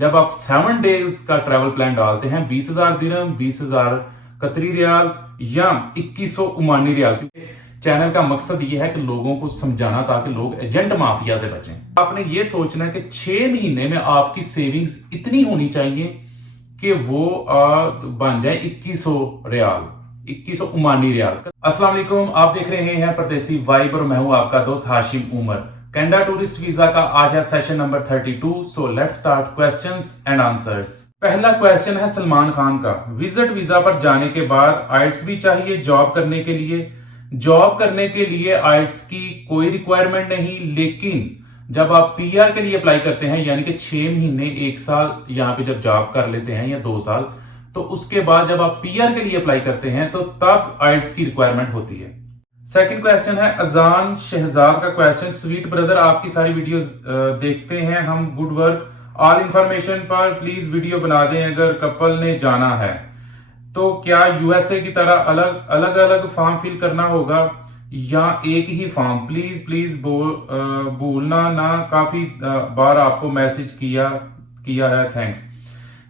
जब आप 7 डेज का ट्रैवल प्लान डालते हैं 20,000 दिरहम, 20,000 कतरी रियाल या 2100 ओमानी रियाल, क्योंकि चैनल का मकसद ये है कि लोगों को समझाना ताकि लोग एजेंट माफिया से बचें। आपने ये सोचना है कि 6 महीने में आपकी सेविंग्स इतनी होनी चाहिए कि वो बन जाए 2100 रियाल, 2100 ओमानी रियाल। अस्सलाम वालेकुम, आप देख रहे हैं परदेसी वाइब और मैं हूं आपका दोस्त Hashim Umar. Canada tourist visa का आज है session number 32। So let's start questions and answers. पहला क्वेश्चन है सलमान खान का। विजिट वीजा पर जाने के बाद आइट्स भी चाहिए जॉब करने के लिए। जॉब करने के लिए आइट्स की कोई रिक्वायरमेंट नहीं, लेकिन जब आप पीआर के लिए अप्लाई करते हैं यानी कि 6 महीने 1 साल यहां पे जब जॉब कर लेते हैं या 2 साल, तो उसके बाद जब आप पीआर के लिए अप्लाई करते हैं तो तब आइट्स की रिक्वायरमेंट होती है। सेकंड क्वेश्चन है अजान शहजाद का क्वेश्चन। स्वीट ब्रदर, आपकी सारी वीडियोस देखते हैं हम, गुड वर्क। ऑल इंफॉर्मेशन पर प्लीज वीडियो बना दें अगर कपल ने जाना है तो क्या यूएसए की तरह अलग अलग फॉर्म फिल करना होगा या एक ही फॉर्म? प्लीज भूलना ना, काफी बार आपको मैसेज किया है, थैंक्स।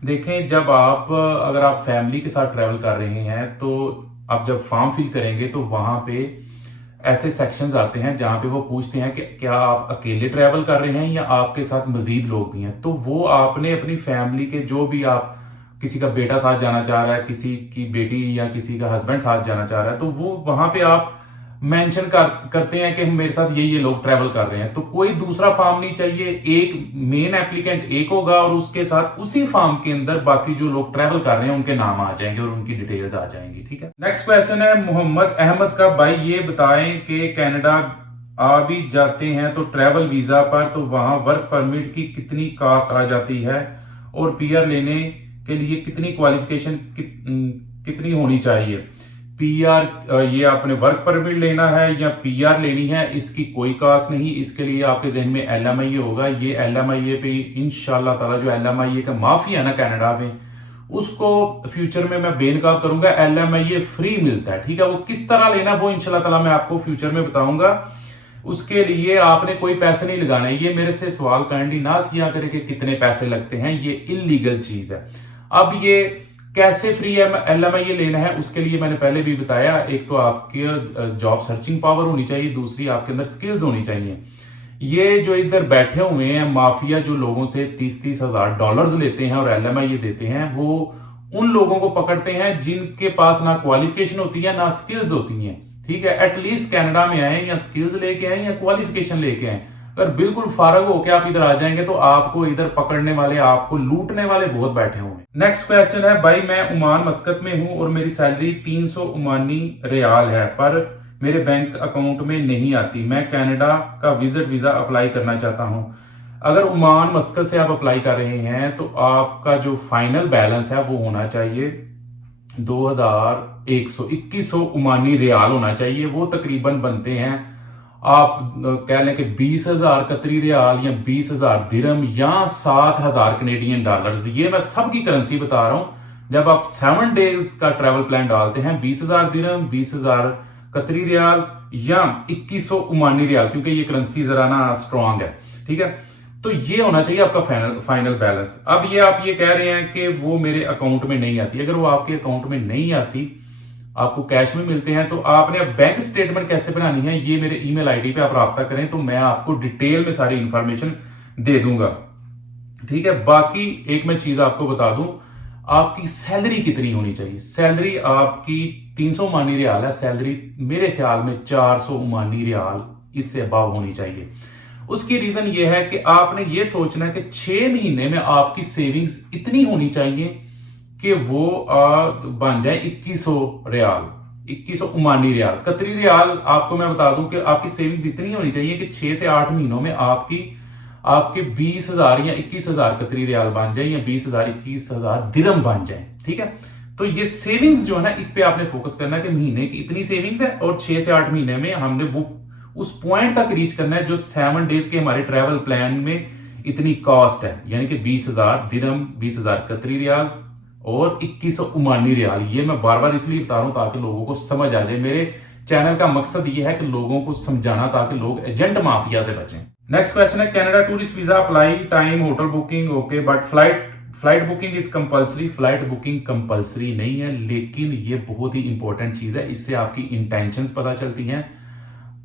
देखें, जब अगर आप फैमिली के साथ ट्रैवल कर रहे हैं तो आप जब फॉर्म फिल करेंगे तो वहां पे ऐसे सेक्शंस आते हैं जहां पे वो पूछते हैं कि क्या आप अकेले ट्रैवल कर रहे हैं या आपके साथ मजीद लोग भी हैं। तो वो आपने अपनी फैमिली के जो भी, आप किसी का बेटा साथ जाना चाह रहा है, किसी की बेटी या किसी का हस्बैंड साथ जाना चाह रहा है, तो वो वहां पे आप मेंशन करते हैं कि मेरे साथ ये लोग ट्रैवल कर रहे हैं। तो कोई दूसरा फॉर्म नहीं चाहिए, एक मेन एप्लीकेंट एक होगा और उसके साथ उसी फॉर्म के अंदर बाकी जो लोग ट्रैवल कर रहे हैं उनके नाम आ जाएंगे और उनकी डिटेल्स आ जाएंगी। ठीक है। नेक्स्ट क्वेश्चन है मोहम्मद अहमद का। भाई ये बताएं कि कनाडा आ भी जाते हैं तो ट्रैवल वीजा पर तो वहां वर्क परमिट की कितनी कास्ट आ जाती है और पीआर लेने के लिए कितनी क्वालिफिकेशन कितनी होनी चाहिए? पीआर, ये आपने वर्क परमिट लेना है या पीआर लेनी है, इसकी कोई कास्ट नहीं। इसके लिए आपके जहन में एलएमआईए होगा। ये एलएमआईए पे इंशाल्लाह ताला, जो एलएमआईए का माफिया है ना कनाडा में, उसको फ्यूचर में मैं बेनकाब करूंगा। एलएमआईए फ्री मिलता है, ठीक है। वो किस तरह लेना वो इंशाल्लाह ताला मैं आपको फ्यूचर में बताऊंगा। उसके लिए आपने कोई पैसे नहीं लगाने। ये मेरे से सवाल काइंडली ना किया करे कि कितने पैसे लगते हैं, ये इलीगल चीज है। अब ये कैसे फ्री एलएमआईए लेना है, उसके लिए मैंने पहले भी बताया, एक तो आपकी जॉब सर्चिंग पावर होनी चाहिए, दूसरी आपके अंदर स्किल्स होनी चाहिए। ये जो इधर बैठे हुए हैं माफिया, जो लोगों से 30-30 हजार डॉलर्स लेते हैं और एलएमआईए देते हैं, वो उन लोगों को पकड़ते हैं जिनके पास ना क्वालिफिकेशन होती है ना स्किल्स होती हैं। ठीक है, एटलीस्ट कनाडा में आए या स्किल्स लेके आए या क्वालिफिकेशन लेके आए। अगर बिल्कुल फारग होकर आप इधर आ जाएंगे तो आपको इधर पकड़ने वाले, आपको लूटने वाले बहुत बैठे हुए हैं। नेक्स्ट क्वेश्चन है, भाई मैं ओमान मस्कत में हूं और मेरी सैलरी 300 ओमानी रियाल है पर मेरे बैंक अकाउंट में नहीं आती। मैं कनाडा का विजिट वीजा अप्लाई करना चाहता हूं। अगर ओमान मस्कत से आप अप्लाई कर रहे हैं तो आपका जो फाइनल बैलेंस है वो होना चाहिए 2100 ओमानी रियाल होना चाहिए। वो तकरीबन बनते हैं, आप कह लें कि 20,000 कतरी रियाल या 20,000 दिरहम या 7,000 कनेडियन डॉलर्स। ये मैं सबकी करेंसी बता रहा हूं। जब आप 7 डेज का ट्रैवल प्लान डालते हैं 20,000 दिरहम, 20,000 कतरी रियाल या 2100 ओमानी रियाल, क्योंकि ये करेंसी जरा ना स्ट्रांग है, ठीक है। तो ये होना चाहिए आपका फाइनल बैलेंस। अब ये आप ये कह रहे हैं कि वो मेरे अकाउंट में नहीं आती। अगर वो आपके अकाउंट में नहीं आती, आपको कैश में मिलते हैं, तो आपने अब बैंक स्टेटमेंट कैसे बनानी है, ये मेरे ईमेल आईडी पे आप राब्ता करें तो मैं आपको डिटेल में सारी इंफॉर्मेशन दे दूंगा। ठीक है। बाकी एक मैं चीज आपको बता दूं, आपकी सैलरी कितनी होनी चाहिए। सैलरी आपकी 300 ओमानी रियाल है, सैलरी मेरे ख्याल में 400 ओमानी रियाल इससे अबव होनी चाहिए। उसकी रीजन ये है कि आपने ये सोचना है कि 6 महीने में आपकी सेविंग्स इतनी होनी चाहिए कि वो बन जाए 2100 रियाल, 2100 ओमानी रियाल। कतरी रियाल आपको मैं बता दूं कि आपकी सेविंग्स इतनी होनी चाहिए कि 6 से 8 महीनों में आपके 20,000 या 21,000 कतरी रियाल बन जाए या 20,000 21,000 दिरहम बन जाए। ठीक है। तो ये सेविंग्स जो है ना, इस पे आपने फोकस करना है कि महीने की इतनी सेविंग्स है और 6 से 8 महीने में हमने वो उस पॉइंट तक रीच करना है जो 7 डेज के हमारे ट्रैवल प्लान में इतनी कॉस्ट है, यानी कि 20,000 दिरहम, 20,000 कतरी रियाल और 2100 ओमानी रियाल। ये मैं बार बार इसलिए बता रहा हूं ताकि लोगों को समझ आ जाए। मेरे चैनल का मकसद ये है कि लोगों को समझाना ताकि लोग एजेंट माफिया से बचें। नेक्स्ट क्वेश्चन है Canada tourist visa apply time hotel booking okay but flight booking is compulsory. Flight booking compulsory नहीं है, लेकिन ये बहुत ही इंपॉर्टेंट चीज है, इससे आपकी इंटेंशंस पता चलती हैं।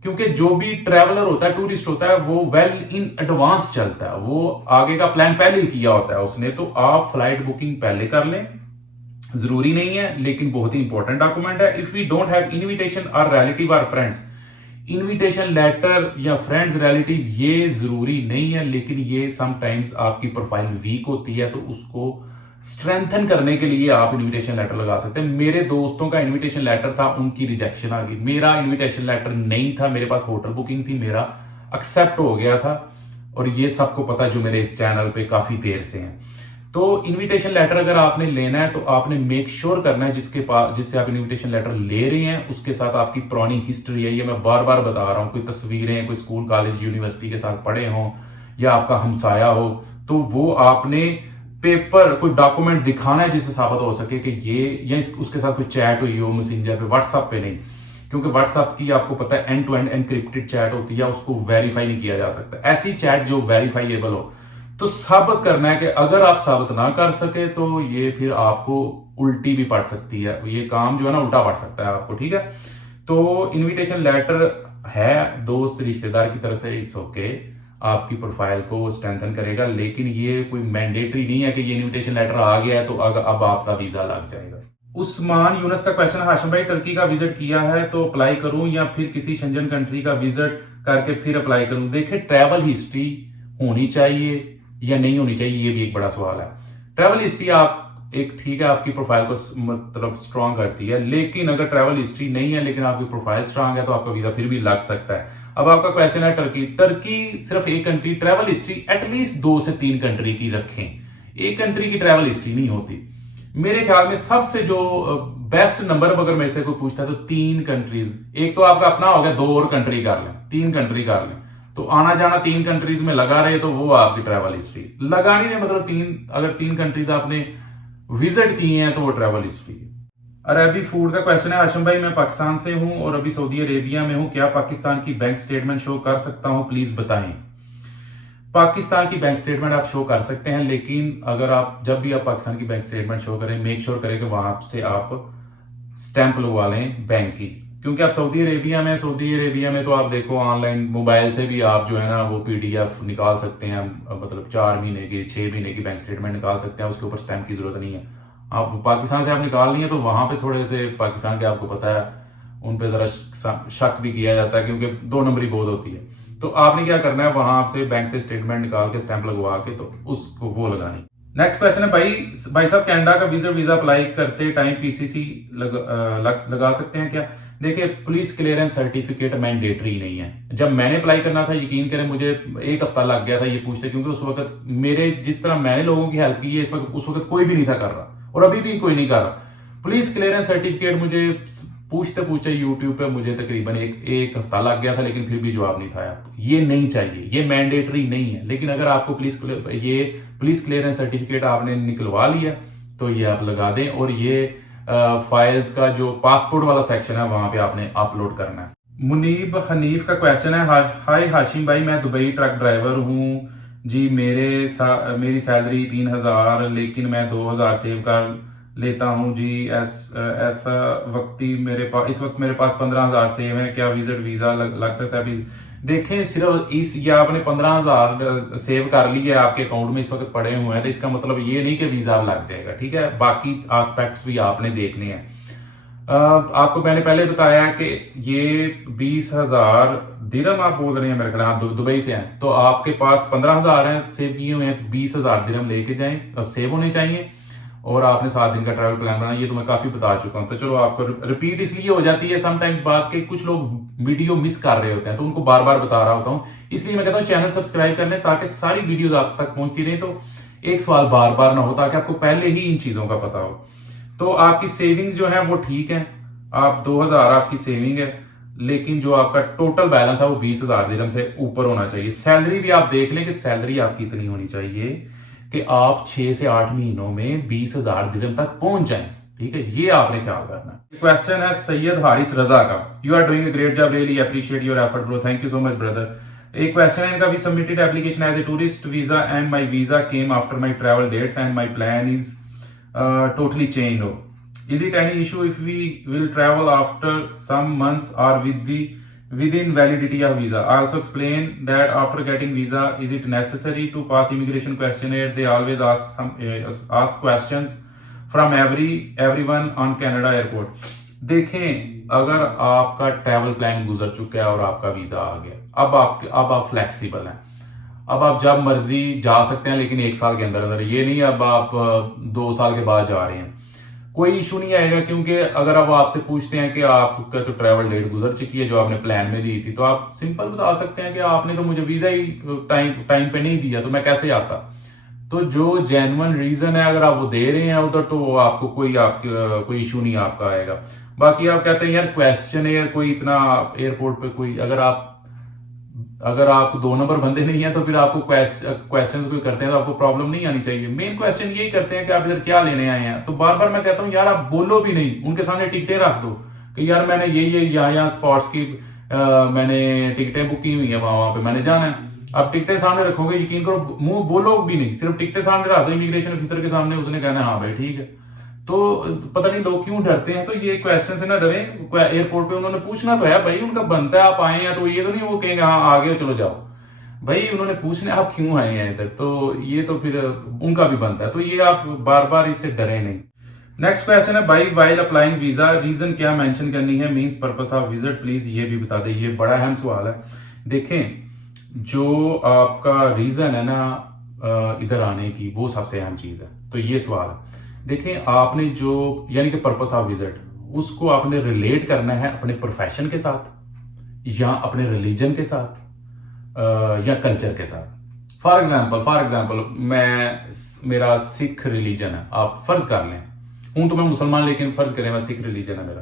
क्योंकि जो भी ट्रैवलर होता है, टूरिस्ट होता है, वो वेल इन एडवांस चलता है, वो आगे का प्लान पहले ही किया होता है उसने। तो आप फ्लाइट बुकिंग पहले कर लें, जरूरी नहीं है लेकिन बहुत ही इंपॉर्टेंट डॉक्यूमेंट है। If we don't have invitation और रिलेटिव और फ्रेंड्स, इनविटेशन लेटर या फ्रेंड्स रिलेटिव ये जरूरी नहीं है, लेकिन ये समटाइम्स आपकी प्रोफाइल वीक होती है, तो उसको स्ट्रेंथन करने के लिए आप इनविटेशन लेटर लगा सकते हैं। मेरे दोस्तों का इनविटेशन लेटर था, उनकी रिजेक्शन आ गई। मेरा इनविटेशन लेटर नहीं था, मेरे पास होटल बुकिंग थी, मेरा एक्सेप्ट हो गया था। और ये सबको पता जो मेरे इस चैनल पे काफी देर से हैं। तो इनविटेशन लेटर अगर आपने लेना है तो आपने मेक श्योर करना है जिसके पास, जिससे आप इनविटेशन लेटर ले रहे हैं, उसके साथ आपकी पुरानी हिस्ट्री है। ये मैं बार बार बता रहा हूं, कोई तस्वीरें, कोई स्कूल कॉलेज यूनिवर्सिटी के साथ पढ़े हों या आपका हमसाया हो, तो वो आपने पेपर कोई डॉक्यूमेंट दिखाना है जिससे साबित हो सके कि ये, या उसके साथ कोई चैट हुई हो मैसेंजर पे, व्हाट्सएप पे नहीं, क्योंकि व्हाट्सएप की आपको पता है end to end encrypted chat होती है, उसको वेरीफाई नहीं किया जा सकता। ऐसी चैट जो वेरीफाइएबल हो, तो साबित करना है कि अगर आप साबित ना कर सके तो ये फिर आपको उल्टी भी पड़ सकती है, ये काम जो है ना उल्टा पड़ सकता है आपको, ठीक है। तो इनविटेशन लेटर है दोस्त रिश्तेदार की तरफ से, इस ओके, आपकी प्रोफाइल को स्ट्रेंथन करेगा, लेकिन ये कोई मैंडेटरी नहीं है कि ये इनविटेशन लेटर आ गया है तो अब आपका वीजा लग जाएगा। उस्मान यूनस का क्वेश्चन, हाशिम भाई टर्की का विजिट किया है तो अप्लाई करूं या फिर किसी शेंजन कंट्री का विजिट करके फिर अप्लाई करूं? देखिए, ट्रैवल हिस्ट्री होनी चाहिए या नहीं होनी चाहिए, ये भी एक बड़ा सवाल है। ट्रैवल हिस्ट्री आप एक, ठीक है, आपकी प्रोफाइल को मतलब स्ट्रांग करती है, लेकिन अगर ट्रैवल हिस्ट्री नहीं है लेकिन आपकी प्रोफाइल स्ट्रांग है तो आपका वीजा फिर भी लग सकता है। अब आपका क्वेश्चन है टर्की सिर्फ एक कंट्री, ट्रैवल हिस्ट्री एटलीस्ट 2 से 3 कंट्री की रखें। एक कंट्री की ट्रैवल हिस्ट्री नहीं होती। मेरे ख्याल में सबसे जो बेस्ट नंबर अगर मेरे से कोई पूछता है तो 3 कंट्रीज, एक तो आपका अपना हो गया, 2 और कंट्री कर लें, 3 कंट्री कर लें, तो आना जाना 3 कंट्रीज में लगा रहे तो वो आपकी ट्रैवल हिस्ट्री। लगानी नहीं मतलब 3, अगर 3 कंट्रीज आपने विजिट की हैं तो वो ट्रैवल हिस्ट्री है। अरबी फूड का क्वेश्चन है, हाशिम भाई मैं पाकिस्तान से हूं और अभी सऊदी अरेबिया में हूं, क्या पाकिस्तान की बैंक स्टेटमेंट शो कर सकता हूं, प्लीज बताएं। पाकिस्तान की बैंक स्टेटमेंट आप शो कर सकते हैं, लेकिन अगर आप जब भी आप पाकिस्तान की बैंक स्टेटमेंट शो करें, मेक श्योर करें कि वहां से आप स्टैंप लगवा लें बैंक की, क्योंकि आप सऊदी अरेबिया में तो आप देखो ऑनलाइन मोबाइल से भी आप जो है ना वो पीडीएफ निकाल सकते हैं, मतलब 4 महीने की 6 महीने की बैंक स्टेटमेंट निकाल सकते हैं, उसके ऊपर स्टैंप की जरूरत नहीं है। आप पाकिस्तान से आप निकालनी है तो वहां पे थोड़े से पाकिस्तान के आपको पता है उन पे जरा शक भी किया जाता है, क्योंकि 2 नंबरी बहुत होती है। तो आपने क्या करना है, वहां से बैंक से स्टेटमेंट निकाल के स्टैंप लगवा के तो उसको वो लगानी। नेक्स्ट क्वेश्चन है, भाई साहब कनाडा का वीजा अप्लाई करते टाइम पीसीसी लगा सकते हैं क्या? देखिए, पुलिस क्लियरेंस सर्टिफिकेट मैंडेटरी नहीं है। जब मैंने अप्लाई करना था, यकीन करें मुझे 1 हफ्ता लग गया था ये पूछते, क्योंकि उस वक्त मेरे जिस तरह मैंने लोगों की हेल्प की है उस वक्त कोई भी नहीं था कर रहा, और अभी भी कोई नहीं कर रहा। पुलिस क्लियरेंस सर्टिफिकेट मुझे पूछते यूट्यूब पे मुझे तकरीबन एक हफ्ता लग गया था, लेकिन फिर भी जवाब नहीं था। ये नहीं चाहिए, ये मैंडेटरी नहीं है, लेकिन अगर आपको पुलिस क्लियरेंस सर्टिफिकेट आपने निकलवा लिया तो ये आप लगा दें, और ये फाइल्स का जो पासपोर्ट वाला सेक्शन है वहां पे आपने अपलोड करना है। मुनीब हनीफ का क्वेश्चन है, हाय हाशिम भाई मैं दुबई ट्रक ड्राइवर हूं जी, मेरी सैलरी 3000, लेकिन मैं 2000 सेव कर लेता हूं जी, ऐसा इस वक्त मेरे पास 15000 सेव है, क्या वीजा लग सकता है? देखें, सिर्फ ये आपने 15000 सेव कर लिए आपके अकाउंट में इस वक्त पड़े हुए हैं, तो इसका मतलब ये नहीं कि वीजा लग जाएगा, ठीक है। बाकी एस्पेक्ट्स भी आपने देखने हैं। आपको मैंने पहले बताया कि ये 20,000 दिरहम आप बोल रहे हैं, मेरे ख्याल आप दुबई से हैं, तो आपके पास 15,000 हैं सेव किए हुए हैं, तो 20,000 दिरहम लेके जाएं, सेव होने चाहिए, और आपने 7 दिन का ट्रैवल प्लान बनाया। ये तो मैं काफी बता चुका हूं, तो चलो आपको रिपीट इसलिए हो जाती है समटाइम्स बात के, कुछ लोग वीडियो मिस कर रहे होते हैं, तो उनको बार बार बता रहा होता हूं, इसलिए मैं कहता हूं चैनल सब्सक्राइब कर लें ताकि सारी वीडियोस आप तक पहुंचती रहे, तो एक सवाल बार बार ना हो, ताकि आपको पहले ही इन चीजों का पता हो। तो आपकी सेविंग्स जो है वो ठीक है, आप 2000 आपकी सेविंग है, लेकिन जो आपका टोटल बैलेंस है वो 20,000 दिरहम से ऊपर होना चाहिए। सैलरी भी आप देख लें कि सैलरी आपकी इतनी होनी चाहिए कि आप 6 से 8 महीनों में 20,000 दिरहम तक पहुंच जाएं, ठीक है, ये आपने ख्याल करना। क्वेश्चन है सैयद हारिस रजा का, you are doing a great job, really appreciate your effort bro, thank you so much brother. एक क्वेश्चन है इनका, we submitted application as a tourist visa and my visa came after my travel dates and my plan is totally changed. Is it any issue if we will travel after some months or within validity of visa? I also explain that after getting visa, is it necessary to pass immigration questionnaire? They always ask questions from everyone on Canada airport. देखें, अगर आपका travel plan गुजर चुका है और आपका visa आ गया, अब आप फ्लेक्सिबल हैं, अब आप जब मर्जी जा सकते हैं, लेकिन 1 साल के अंदर अंदर, ये नहीं अब आप 2 साल के बाद जा रहे हैं, कोई इशू नहीं आएगा। क्योंकि अगर अब आपसे पूछते हैं कि आपका तो ट्रैवल डेट गुजर चुकी है जो आपने प्लान में दी थी, तो आप सिंपल बता सकते हैं कि आपने तो मुझे वीजा ही टाइम पे नहीं दिया, तो मैं कैसे आता। तो जो जेन्युइन रीजन है अगर आप वो दे रहे हैं उधर, तो वो आपको कोई इशू नहीं आपका आएगा। बाकी आप कहते हैं यार क्वेश्चन है, कोई इतना एयरपोर्ट पे कोई अगर आप 2 नंबर बंदे नहीं है तो फिर आपको क्वेश्चन कोई करते हैं तो आपको प्रॉब्लम नहीं आनी चाहिए। मेन क्वेश्चन यही करते हैं कि आप इधर क्या लेने आए हैं। तो बार बार मैं कहता हूं यार आप बोलो भी नहीं, उनके सामने टिकटें रख दो कि यार मैंने ये यहाँ स्पॉट्स की मैंने टिकटें बुक की हुई है, वहां पे मैंने जाना है। आप टिकटें सामने रखोगे, यकीन करो मुंह बोलो भी नहीं, सिर्फ टिकटें सामने रख दो इमिग्रेशन ऑफिसर के सामने, उसने कहना हाँ भाई ठीक है। तो पता नहीं लोग क्यों डरते हैं। तो ये क्वेश्चन से ना डरे, एयरपोर्ट पे उन्होंने पूछना तो है भाई, उनका बनता है, आप आए हैं तो ये तो नहीं वो कहेंगे हाँ आ गए चलो जाओ, भाई उन्होंने पूछने आप क्यों आए हैं इधर, तो ये तो फिर उनका भी बनता है। तो ये आप बार बार इससे डरे नहीं। नेक्स्ट क्वेश्चन है, भाई वाइल अप्लाइंग वीजा रीजन क्या मेंशन करनी है, means purpose of visit, please ये भी बता दे। ये बड़ा अहम सवाल है। देखें, जो आपका रीजन है ना इधर आने की, वो सबसे अहम चीज है। तो ये सवाल है, देखें आपने जो यानी कि पर्पस ऑफ विजिट, उसको आपने रिलेट करना है अपने प्रोफेशन के साथ या अपने रिलीजन के साथ या कल्चर के साथ। फॉर एग्जाम्पल मेरा सिख रिलीजन है, आप फर्ज कर लें, हूं तो मैं मुसलमान, लेकिन फर्ज करें मैं सिख रिलीजन है मेरा,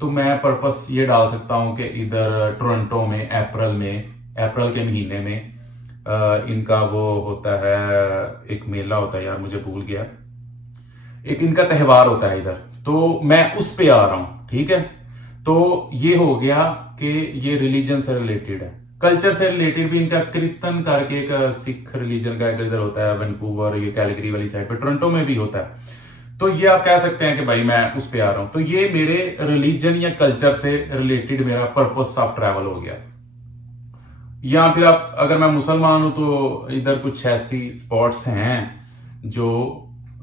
तो मैं पर्पस ये डाल सकता हूं कि इधर टोरंटो में अप्रैल के महीने में इनका वो होता है, एक मेला होता है यार मुझे भूल गया, एक इनका त्यौहार होता है इधर, तो मैं उस पे आ रहा हूं, ठीक है। तो ये हो गया कि ये रिलीजन से रिलेटेड है। कल्चर से रिलेटेड भी इनका कीर्तन करके एक सिख रिलीजन का इधर होता है, वैंकूवर, ये कैलगरी वाली साइड पे, टोरंटो में भी होता है। तो ये आप कह सकते हैं कि भाई मैं उस पे आ रहा हूं, तो ये मेरे रिलीजन या कल्चर से रिलेटेड मेरा पर्पस ऑफ ट्रैवल हो गया। या फिर आप अगर मैं मुसलमान हूं तो इधर कुछ ऐसी स्पॉट्स हैं जो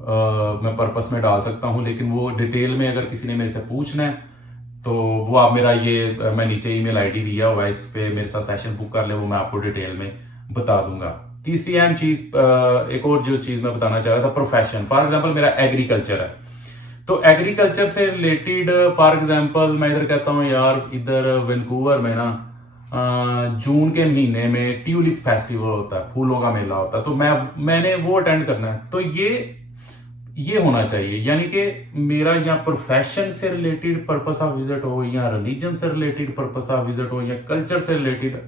मैं पर्पस में डाल सकता हूं, लेकिन वो डिटेल में अगर किसी ने मेरे से पूछना है तो वो आप मेरा ये मैं नीचे ईमेल आईडी दिया हुआ है, इस पे मेरे साथ सेशन बुक कर ले, वो मैं आपको डिटेल में बता दूंगा। तीसरी अहम चीज, एक और जो चीज मैं बताना चाह रहा था, प्रोफेशन। फॉर एग्जांपल मेरा एग्रीकल्चर है, तो एग्रीकल्चर से रिलेटेड फॉर एग्जांपल मैं इधर कहता हूँ यार इधर वैंकूवर में ना जून के महीने में ट्यूलिप फेस्टिवल होता है, फूलों का मेला होता है, तो मैंने वो अटेंड करना है। तो ये होना चाहिए, यानी कि मेरा या प्रोफेशन से रिलेटेड पर्पस ऑफ विजिट हो, या रिलीजन से रिलेटेड पर्पस ऑफ विजिट हो, या कल्चर से रिलेटेड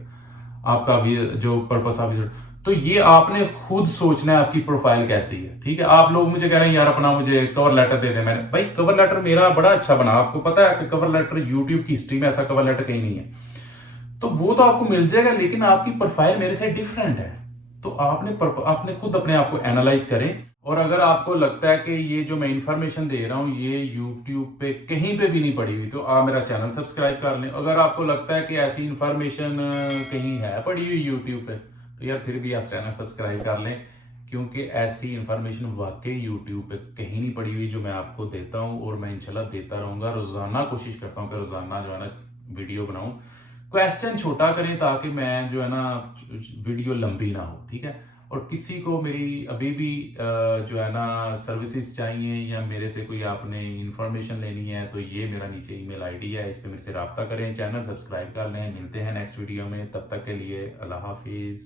आपका जो पर्पस ऑफ विजिट, तो ये आपने खुद सोचना है आपकी प्रोफाइल कैसी है, ठीक है। आप लोग मुझे कह रहे हैं यार अपना मुझे कवर लेटर दे दे, मैंने भाई कवर लेटर मेरा बड़ा अच्छा बना, आपको पता है कि कवर लेटर यूट्यूब की हिस्ट्री में ऐसा कवर लेटर कहीं नहीं है, तो वो तो आपको मिल जाएगा, लेकिन आपकी प्रोफाइल मेरे से डिफरेंट है। तो आपने खुद अपने आप को एनालाइज करें। और अगर आपको लगता है कि ये जो मैं इंफॉर्मेशन दे रहा हूँ ये यूट्यूब पे कहीं पे भी नहीं पड़ी हुई, तो आप मेरा चैनल सब्सक्राइब कर लें। अगर आपको लगता है कि ऐसी इंफॉर्मेशन कहीं है पड़ी हुई यूट्यूब पे, तो यार फिर भी आप चैनल सब्सक्राइब कर लें, क्योंकि ऐसी इंफॉर्मेशन वाकई यूट्यूब पे कहीं नहीं पड़ी हुई जो मैं आपको देता हूँ, और मैं इंशाल्लाह देता रहूंगा। रोजाना कोशिश करता हूँ कि रोजाना जो है ना वीडियो बनाऊं। क्वेश्चन छोटा करें ताकि मैं जो है ना वीडियो लंबी ना हो, ठीक है। और किसी को मेरी अभी भी जो है ना सर्विसेज चाहिए या मेरे से कोई आपने इंफॉर्मेशन लेनी है, तो ये मेरा नीचे ईमेल आईडी है, इस पे मेरे से रब्ता करें, चैनल सब्सक्राइब कर लें। मिलते हैं नेक्स्ट वीडियो में, तब तक के लिए अल्लाह हाफिज।